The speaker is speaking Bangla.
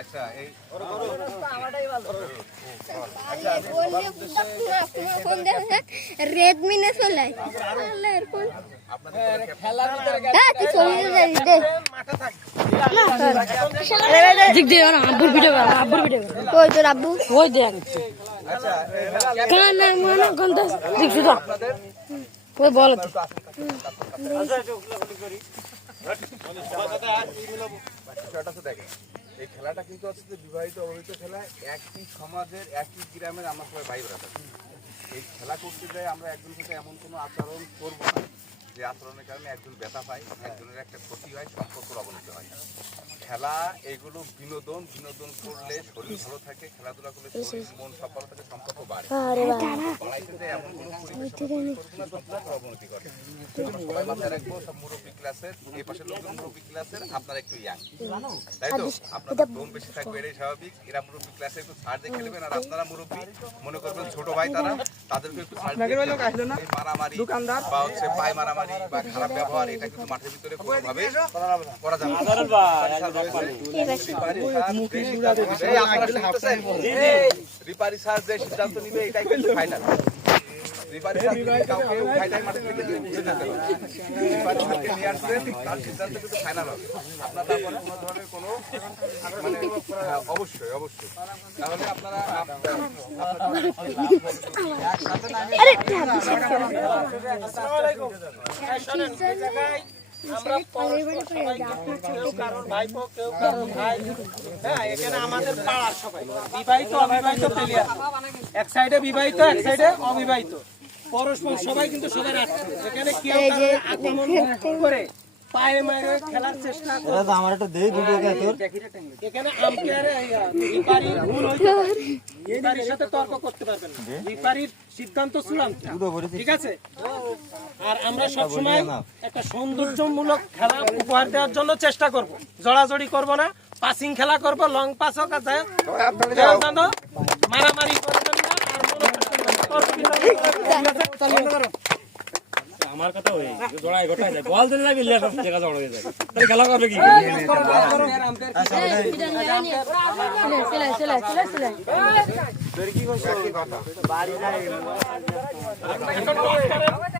আচ্ছা এই রেডমি নে চলাই আল্লাহর ফোন আপনাদের খেলার ভিতরে তুই চলে যাই দে দিক দে না আব্বুর ভিডিও কই তোর আব্বু ওই দেখ আচ্ছা কান না মনে গন্ধ দিক সুদা ওই বল দেখেন এই খেলাটা কিন্তু হচ্ছে যে বিবাহিত অবিবাহিত খেলা, একই সমাজের একই গ্রামের আমরা সবাই ভাই ব্রাদার। এই খেলা করতে যাই আমরা একজনের সাথে এমন কোনো আচরণ করবো না যে আচরণের কারণে একজন ব্যথা পায়, একজনের একটা ক্ষতি হয়, সম্পর্কের অবনতি হয়। খেলা এগুলো বিনোদন করলে শরীর ভালো থাকে, খেলাধুলা করলে শরীর মন সব ভালো থাকে, সম্পর্ক বাড়ে। বাড়াইতে যায় এমন কোনো পরিবেশ সম্পর্কের অবনতি করে। সবাই মাথায় রাখবো, সব মুরব্বী ক্লাসের, এই পাশের লোকজন মুরব্বী ক্লাসের, আপনারা একটু ইয়াং, তাই তো? আপনাদের দম বেশি থাকবে, এটাই স্বাভাবিক। এরা মুরব্বী ক্লাসে একটু ছাড় দিয়ে খেলবেন, আর আপনারা মুরব্বী মনে করবেন ছোট ভাই তারা, তাদেরকে একটু ছাড় দিয়ে মারামারি বা হচ্ছে পায় মারামারি বা খারাপ ব্যবহার, এটা কিন্তু মাঠের ভিতরে কোনোভাবে করা যাবে না। রিপারি স্যার যে সিদ্ধান্ত নিবে এটাই কিন্তু ফাইনাল। রিপারি স্যার কাউকে উঠাইটাই মাঠে থেকে বুঝে যেতে হবে। রিপারি স্যারকে নিয়ে আসবেন, তার সিদ্ধান্ত কিন্তু ফাইনাল হবে। আপনার তারপরে কোনো ধরনের কোনো মানে অবশ্যই তাহলে আপনারা আমরা সবাই কেউ কারণ ভাইপো কেউ কারণ ভাই, হ্যাঁ এখানে আমাদের পাড়ার সবাই বিবাহিত অবিবাহিত প্লেয়ার, এক সাইডে বিবাহিত এক সাইডে অবিবাহিত, পরস্পর সবাই কিন্তু সবার আছে। এখানে কেউ আক্রমণ করে পায়ে মারে খেলার চেষ্টা করে, আমার একটা দেই ভিডিও তোর এখানে আম্পায়ার রিফারির ভুল হইতে পারে, রিফারির সাথে তর্ক করতে পারবেন না, রিফারির সিদ্ধান্ত চূড়ান্ত, ঠিক আছে? আর আমরা সবসময় একটা সৌন্দর্যমূলক খেলা উপহার দেওয়ার জন্য চেষ্টা করব, জড়াজড়ি করব না, পাসিং খেলা করব, লং পাস হোক, মারামারি করবেন না, আর আমার কথা হই জড়াই গটাই যায় বল দিলে না বিল্লা সব জায়গা জড় হয়ে যায় তাহলে খেলা করবে কি চলে কি কথা বাড়ি যায়